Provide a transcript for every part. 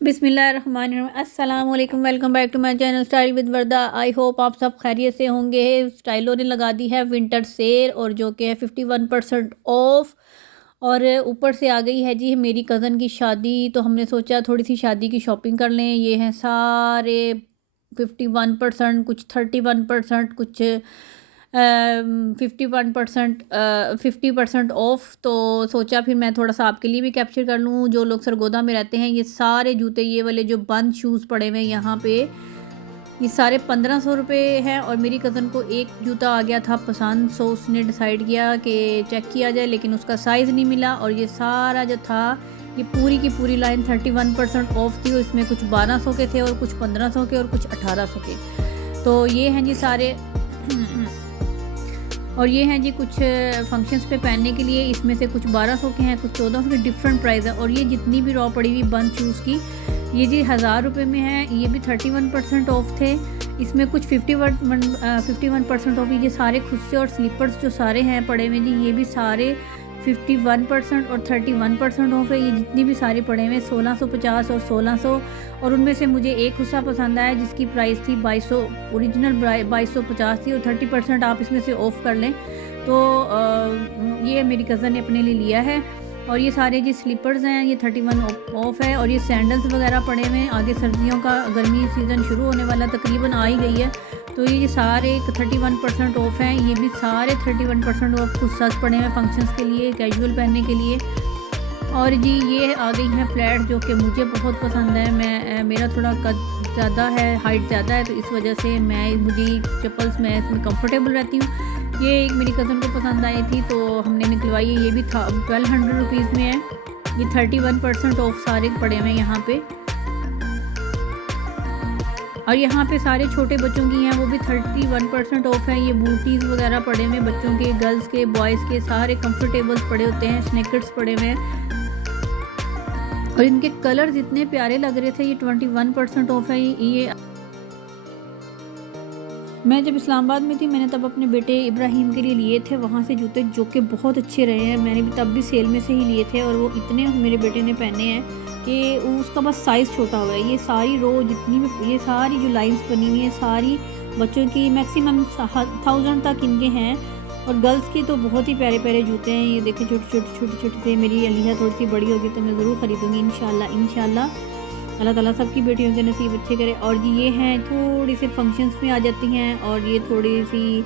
बिस्मिल्लाहिर्रहमानिर्रहीम अस्सलाम वालेकुम। Welcome back to my channel style with Warda. I hope आप सब खैरियत से होंगे। स्टाइलों ने लगा दी है विंटर सेल और जो कि है 51% ऑफ। और ऊपर से आ गई है जी मेरी कज़न की शादी, तो हमने सोचा थोड़ी सी शादी की शॉपिंग कर लें। ये हैं सारे 51%, कुछ 31%, कुछ 51%, 50% ऑफ। तो सोचा फिर मैं थोड़ा सा आपके लिए भी कैप्चर कर लूँ। जो लोग सरगोदा में रहते हैं, ये सारे जूते, ये वाले जो बंद शूज़ पड़े हुए हैं यहाँ पे, ये सारे 1500 रुपये हैं। और मेरी कज़न को एक जूता आ गया था पसंद, सो उसने डिसाइड किया कि चेक किया जाए, लेकिन उसका साइज़ नहीं मिला। और ये सारा जो था, ये पूरी की पूरी लाइन 31% ऑफ थी। इसमें कुछ 1200 के थे और कुछ 1500 के और कुछ 1800 के। तो ये हैं जी सारे और ये हैं जी कुछ फंक्शंस पे पहनने के लिए। इसमें से कुछ 1200 के हैं, कुछ 1400 के, डिफरेंट प्राइस है। और ये जितनी भी रॉ पड़ी हुई बंद शूज़ की, ये जी 1000 रुपये में है। ये भी 31% ऑफ थे। इसमें कुछ 51% ऑफ। ये सारे खुद से और स्लीपर्स जो सारे हैं पड़े हुए जी, ये भी सारे 51% और 31% ऑफ है। ये जितनी भी सारे पड़े हुए 1650 और 1600। और उनमें से मुझे एक हुस्सा पसंद आया जिसकी प्राइस थी 2200, ओरिजिनल 2250 थी, और 30% आप इसमें से ऑफ़ कर लें। तो ये मेरी कज़न ने अपने लिए लिया है। और ये सारे जी स्लीपर्स हैं, ये 31 ऑफ है। और ये सैंडल्स वगैरह पड़े हुए हैं। आगे सर्दियों का गर्मी सीज़न शुरू होने वाला तकरीबन आ ही गई है, तो ये सारे 31% ऑफ हैं। ये भी सारे 31% ऑफ कुछ सच पड़े हैं फंक्शंस के लिए, कैजुअल पहनने के लिए। और जी ये आ गई हैं फ्लैट, जो कि मुझे बहुत पसंद है। मेरा थोड़ा कद ज़्यादा है, हाइट ज़्यादा है, तो इस वजह से मुझे चप्पल्स में इसमें कंफर्टेबल रहती हूँ। ये एक मेरी कज़न को पसंद आई थी, तो हमने निकलवाई है। ये भी था 1200 रुपीज़ में है। ये 31% ऑफ सारे पड़े हुए हैं यहाँ पे। और यहाँ पे सारे छोटे बच्चों की हैं, वो भी 31% ऑफ है। ये बूटीज़ वगैरह पड़े हुए हैं बच्चों के, गर्ल्स के, बॉयज़ के, सारे कंफर्टेबल्स पड़े होते हैं। स्नेकर्स पड़े हुए हैं और इनके कलर्स इतने प्यारे लग रहे थे। ये 21% ऑफ है। ये मैं जब इस्लामाबाद में थी, मैंने तब अपने बेटे इब्राहिम के लिए लिए थे वहाँ से जूते, जो कि बहुत अच्छे रहे हैं। मैंने भी तब भी सेल में से ही लिए थे, और वो इतने मेरे बेटे ने पहने हैं कि उसका बस साइज़ छोटा हुआ है। ये सारी रो जितनी भी, ये सारी जो लाइंस बनी हुई हैं, सारी बच्चों की, मैक्सिमम 1000 तक इनके हैं। और गर्ल्स की तो बहुत ही प्यारे प्यारे जूते हैं। ये देखें, छोटे से। मेरी अलिया थोड़ी सी बड़ी होगी तो मैं ज़रूर ख़रीदूँगी इंशाल्लाह। अल्लाह ताला सबकी बेटियों के नसीब अच्छे करे। और जी ये हैं, थोड़ी से फंक्शंस में आ जाती हैं। और ये थोड़ी सी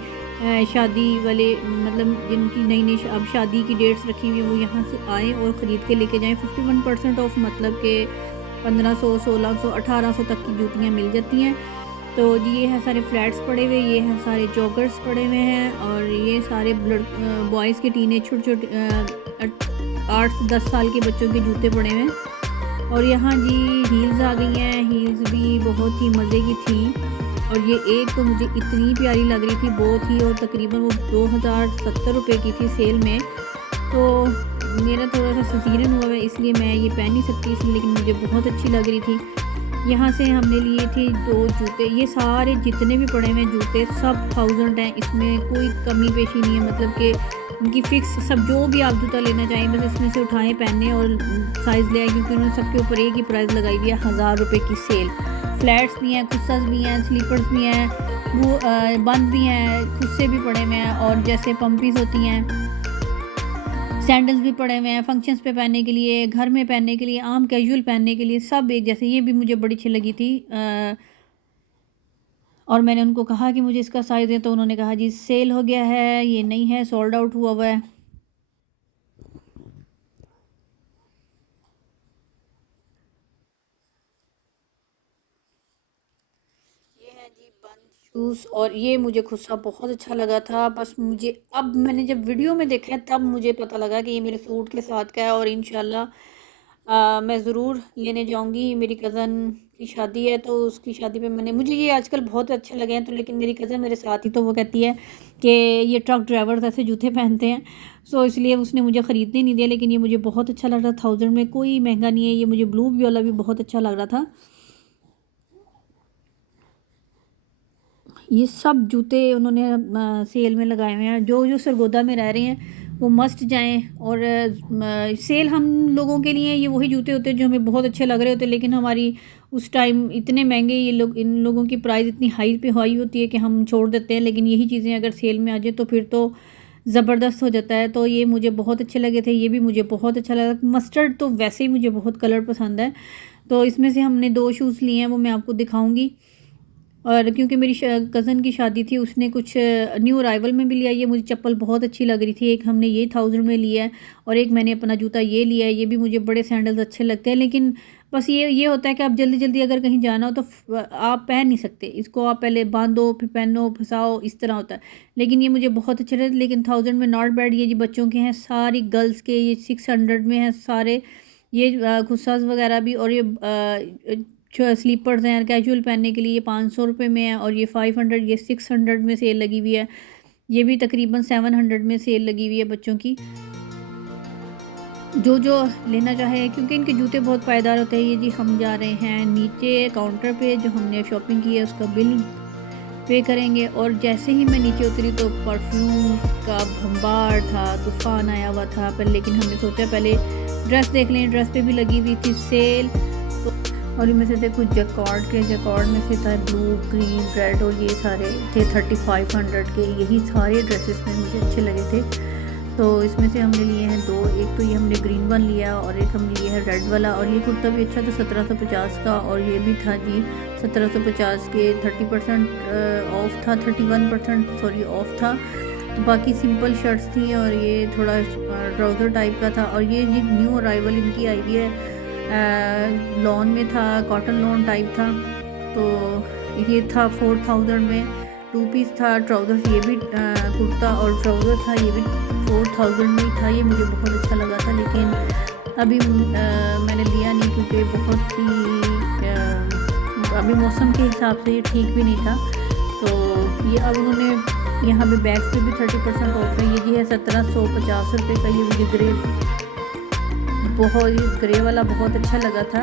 शादी वाले, मतलब जिनकी नई नई अब शादी की डेट्स रखी हुई हैं, वो यहाँ से आएँ और ख़रीद के लेके जाएँ। 51% ऑफ, मतलब कि 1500, 1600, 1800 तक की जूतियाँ मिल जाती हैं। तो जी ये हैं सारे फ्लैट्स पड़े हुए, ये हैं सारे जॉगर्स पड़े हुए हैं। और ये सारे बॉयज़ के टीनेज छोटे 8 से 10 साल के बच्चों के जूते पड़े हुए हैं। और यहाँ जी हील्स आ गई हैं। हील्स भी बहुत ही मज़े की थी। और ये एक तो मुझे इतनी प्यारी लग रही थी, बहुत ही, और तकरीबन वो 2070 रुपये की थी सेल में। तो मेरा थोड़ा सा सिज़ेरियन हुआ है, इसलिए मैं ये पहन नहीं सकती इसलिए, लेकिन मुझे बहुत अच्छी लग रही थी। यहाँ से हमने लिए थे 2 जूते। ये सारे जितने भी पड़े हुए जूते सब 1000 हैं, इसमें कोई कमी पेशी नहीं है। मतलब कि इनकी फ़िक्स, सब जो भी आप जूता लेना चाहें बस इसमें से उठाएं, पहने और साइज़ ले आए, क्योंकि उन्होंने सबके ऊपर एक ही प्राइस लगाई हुई है, 1000 रुपये की सेल। फ्लैट्स भी हैं, खुस्सास भी हैं, स्लीपर्स भी हैं, वो बंद भी हैं, खुद से भी पड़े हुए हैं, और जैसे पम्पीज़ होती हैं, सैंडल्स भी पड़े हुए हैं फंक्शंस पे पहनने के लिए, घर में पहनने के लिए, आम कैजुअल पहनने के लिए, सब एक जैसे। ये भी मुझे बड़ी अच्छी लगी थी। और मैंने उनको कहा कि मुझे इसका साइज़ है, तो उन्होंने कहा जी सेल हो गया है, ये नहीं है, सोल्ड आउट हुआ है। ये है जी बंद शूज़। और ये मुझे खुद सा बहुत अच्छा लगा था। बस मुझे, अब मैंने जब वीडियो में देखा तब मुझे पता लगा कि ये मेरे सूट के साथ का है। और इंशाल्लाह मैं ज़रूर लेने जाऊंगी। मेरी कज़न की शादी है, तो उसकी शादी पे मुझे ये आजकल बहुत अच्छे लगे हैं। तो लेकिन मेरी कज़न मेरे साथ ही, तो वो कहती है कि ये ट्रक ड्राइवर्स ऐसे जूते पहनते हैं, सो इसलिए उसने मुझे ख़रीदने नहीं दिया। लेकिन ये मुझे बहुत अच्छा लग रहा था, 1000 में, कोई महंगा नहीं है। ये मुझे ब्लू वाला भी बहुत अच्छा लग रहा था। ये सब जूते उन्होंने सेल में लगाए हुए हैं। जो जो सरगोदा में रह रहे हैं वो मस्ट जाएं। और सेल हम लोगों के लिए ये वही जूते होते हैं जो हमें बहुत अच्छे लग रहे होते हैं, लेकिन हमारी उस टाइम इतने महंगे ये लोग, इन लोगों की प्राइस इतनी हाई पे हाई होती है कि हम छोड़ देते हैं। लेकिन यही चीज़ें अगर सेल में आ जाए तो फिर तो ज़बरदस्त हो जाता है। तो ये मुझे बहुत अच्छे लगे थे, ये भी मुझे बहुत अच्छा लगा। मस्टर्ड तो वैसे ही मुझे बहुत कलर पसंद है। तो इसमें से हमने 2 शूज़ लिए हैं, वो मैं आपको दिखाऊंगी। और क्योंकि मेरी कज़न की शादी थी, उसने कुछ न्यू अराइवल में भी लिया। ये मुझे चप्पल बहुत अच्छी लग रही थी। एक हमने ये 1000 में लिया है और एक मैंने अपना जूता ये लिया है। ये भी मुझे बड़े सैंडल्स अच्छे लगते हैं, लेकिन बस ये होता है कि आप जल्दी जल्दी अगर कहीं जाना हो तो आप पहन नहीं सकते इसको। आप पहले बांधो फिर पहनो फंसाओ, इस तरह होता है। लेकिन ये मुझे बहुत अच्छे लगे। लेकिन 1000 में नॉट बैड। ये जी बच्चों के हैं, सारी गर्ल्स के। ये 600 में है सारे। ये खुस्सास वगैरह भी। और ये जो स्लीपर्स हैं कैजुअल पहनने के लिए, ये 500 रुपये में है। और ये 500, ये 600 में सेल लगी हुई है। ये भी तकरीबन 700 में सेल लगी हुई है बच्चों की। जो जो लेना चाहे, क्योंकि इनके जूते बहुत पायदार होते हैं। ये जी हम जा रहे हैं नीचे काउंटर पे, जो हमने शॉपिंग की है उसका बिल पे करेंगे। और जैसे ही मैं नीचे उतरी तो परफ्यूम का भंबार था, तूफ़ान आया हुआ था। पर लेकिन हमने सोचा पहले ड्रेस देख लें। ड्रेस पे भी लगी हुई थी सेल। तो और इनमें से थे कुछ जैकॉर्ड के। जैकॉर्ड में से था ब्लू, ग्रीन, रेड, और ये सारे थे 3500 के। यही सारे ड्रेसेस में मुझे अच्छे लगे थे। तो इसमें से हमने लिए हैं 2। एक तो ये हमने ग्रीन वन लिया और एक हमने लिया है रेड वाला। और ये कुर्ता भी अच्छा था 1750 का। और ये भी था जी 1750 के। 30% ऑफ था, 31% सॉरी ऑफ था। तो बाकी सिंपल शर्ट्स थी और ये थोड़ा ट्राउज़र टाइप का था। और ये जी न्यू अराइवल इनकी आई हुई है, लॉन में था, कॉटन लॉन टाइप था। तो ये था 4000 में। 2 पीस था ट्राउज़र। ये भी कुर्ता और ट्राउज़र था, ये भी 4000 में ही था। ये मुझे बहुत अच्छा लगा था, लेकिन अभी मैंने लिया नहीं क्योंकि बहुत ही अभी मौसम के हिसाब से ये ठीक भी नहीं था। तो ये अब उन्होंने यहाँ पे बैग्स पे भी 30% ऑफ है। ये जी है 1750 रुपये का। ये मुझे ग्रे वाला बहुत अच्छा लगा था।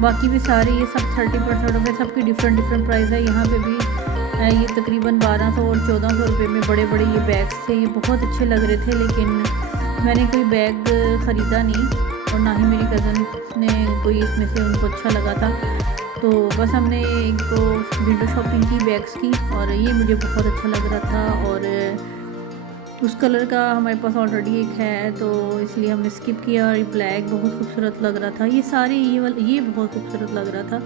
बाकी भी सारे ये सब 30% ऑफ है। सबकी डिफरेंट प्राइस है। यहाँ पे भी ये तकरीबन 1200 और 1400 रुपये में बड़े बड़े ये बैग्स थे। ये बहुत अच्छे लग रहे थे, लेकिन मैंने कोई बैग ख़रीदा नहीं और ना ही मेरी कज़न ने कोई इसमें से उनको अच्छा लगा था। तो बस हमने इनको विंडो शॉपिंग की बैग्स की, और ये मुझे बहुत अच्छा लग रहा था। और उस कलर का हमारे पास ऑलरेडी एक है, तो इसलिए हमने स्किप किया। और ब्लैक बहुत खूबसूरत लग रहा था। ये सारे ये बहुत खूबसूरत लग रहा था।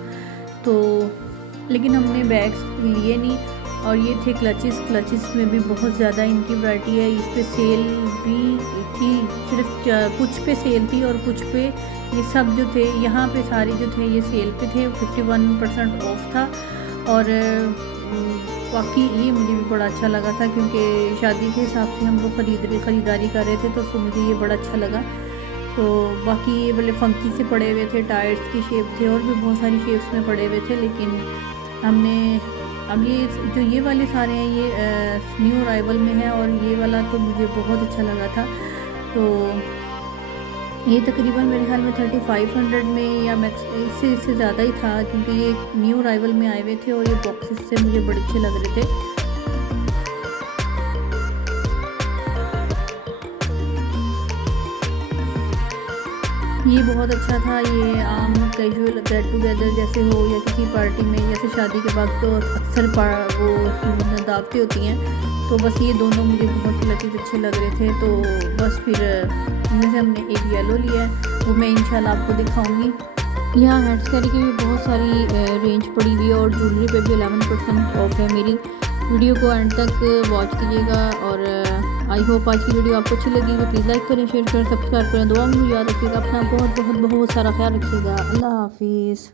तो लेकिन हमने बैग्स लिए नहीं। और ये थे क्लचेस में भी बहुत ज़्यादा इनकी वैरायटी है। इस पे सेल भी थी, सिर्फ कुछ पे सेल थी और कुछ पे ये सब जो थे यहाँ पे सारे जो थे ये सेल पे थे। 51% ऑफ था। और बाकी ये मुझे भी बड़ा अच्छा लगा था, क्योंकि शादी के हिसाब से हम लोग ख़रीदारी कर रहे थे, तो मुझे ये बड़ा अच्छा लगा। तो बाकी ये बड़े फंकी से पड़े हुए थे, टायर्स की शेप थे और भी बहुत सारी शेप्स में पड़े हुए थे। लेकिन हमने अब ये वाले सारे हैं ये न्यू अराइवल में है। और ये वाला तो मुझे बहुत अच्छा लगा था। तो ये तकरीबन मेरे ख्याल में 3500 में या मैक्स इससे ज़्यादा ही था, क्योंकि ये न्यू अराइवल में आए हुए थे। और ये बॉक्सेस से मुझे बड़े अच्छे लग रहे थे। ये बहुत अच्छा था। ये आम कैजुअल गेट टुगेदर जैसे हो या किसी पार्टी में, जैसे शादी के बाद तो अक्सर वो दावतें होती हैं। तो बस ये दोनों मुझे बहुत लजीज अच्छे लग रहे थे। तो बस फिर इनमें से हमने एक येलो लिया है, वो मैं इंशाल्लाह आपको दिखाऊंगी। यहाँ हेड्स कैरी की भी बहुत सारी रेंज पड़ी हुई है। और ज्वेलरी पे भी 11% ऑफ है। मेरी वीडियो को एंड तक वॉच कीजिएगा। और आई होप आज की वीडियो आपको अच्छी लगी तो प्लीज़ लाइक करें, शेयर करें, सब्सक्राइब करें। दुआ में याद रखिएगा। अपना बहुत सारा ख्याल रखिएगा। अल्लाह हाफिज़।